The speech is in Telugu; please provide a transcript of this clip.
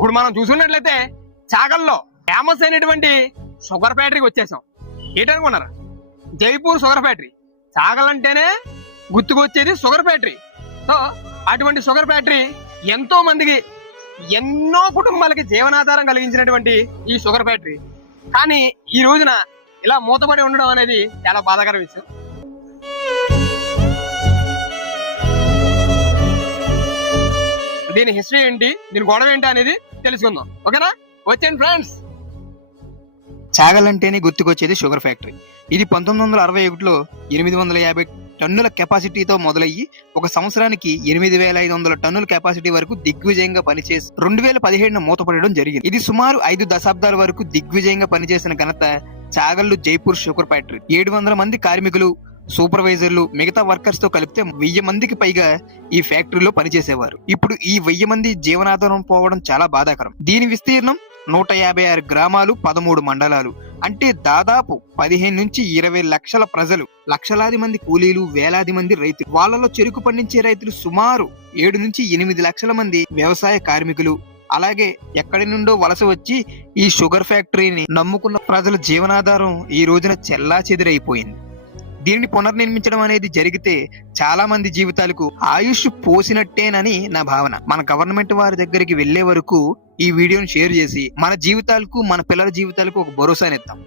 ఇప్పుడు మనం చూసుకున్నట్లయితే చాగల్లో ఫేమస్ అయినటువంటి షుగర్ ఫ్యాక్టరీకి వచ్చేసాం. ఏంటనుకున్నారా? జైపూర్ షుగర్ ఫ్యాక్టరీ చాగల్ అంటేనే గుర్తుకొచ్చేది షుగర్ ఫ్యాక్టరీ సో అటువంటి షుగర్ ఫ్యాక్టరీ ఎంతో మందికి ఎన్నో కుటుంబాలకి జీవనాధారం కలిగించినటువంటి ఈ షుగర్ ఫ్యాక్టరీ కానీ ఈ రోజున ఇలా మూతపడి ఉండడం అనేది చాలా బాధాకర విషయం. దీని హిస్టరీ ఏంటి? దీని గొడవ ఏంటి అనేది తెలుసుకుందాం. ఓకేనా? వచ్చేయండి ఫ్రెండ్స్ చాగలంటేనే గుర్తుకొచ్చేది షుగర్ ఫ్యాక్టరీ ఇది పంతొమ్మిది వందల అరవై ఒకటిలో ఎనిమిది వందల యాభై టన్నుల కెపాసిటీతో మొదలయ్యి ఒక సంవత్సరానికి ఎనిమిది వేల ఐదు వందల టన్నుల కెపాసిటీ వరకు దిగ్విజయంగా పనిచేసి రెండు వేల పదిహేడున మూతపడడం జరిగింది. ఇది సుమారు ఐదు దశాబ్దాల వరకు దిగ్విజయంగా పనిచేసిన ఘనత చాగల్లు జైపూర్ షుగర్ ఫ్యాక్టరీ ఏడు వందల మంది కార్మికులు సూపర్వైజర్లు మిగతా వర్కర్స్తో కలిపితే వెయ్యి మందికి పైగా ఈ ఫ్యాక్టరీలో పనిచేసేవారు. ఇప్పుడు ఈ వెయ్యి మంది జీవనాధారం పోవడం చాలా బాధాకరం. దీని విస్తీర్ణం నూట యాభై ఆరు గ్రామాలు పదమూడు మండలాలు. అంటే దాదాపు పదిహేను నుంచి ఇరవై లక్షల ప్రజలు లక్షలాది మంది కూలీలు వేలాది మంది రైతులు. వాళ్ళలో చెరుకు పండించే రైతులు సుమారు ఏడు నుంచి ఎనిమిది లక్షల మంది వ్యవసాయ కార్మికులు. అలాగే ఎక్కడి నుండో వలస వచ్చి ఈ షుగర్ ఫ్యాక్టరీని నమ్ముకున్న ప్రజల జీవనాధారం ఈ రోజున చెల్లా చెదిరైపోయింది దీనిని పునర్నిర్మించడం అనేది జరిగితే చాలా మంది జీవితాలకు ఆయుష్ పోసినట్టేనని నా భావన. మన గవర్నమెంట్ వారి దగ్గరికి వెళ్ళే వరకు ఈ వీడియోని షేర్ చేసి మన జీవితాలకు మన పిల్లల జీవితాలకు ఒక భరోసానిద్దాం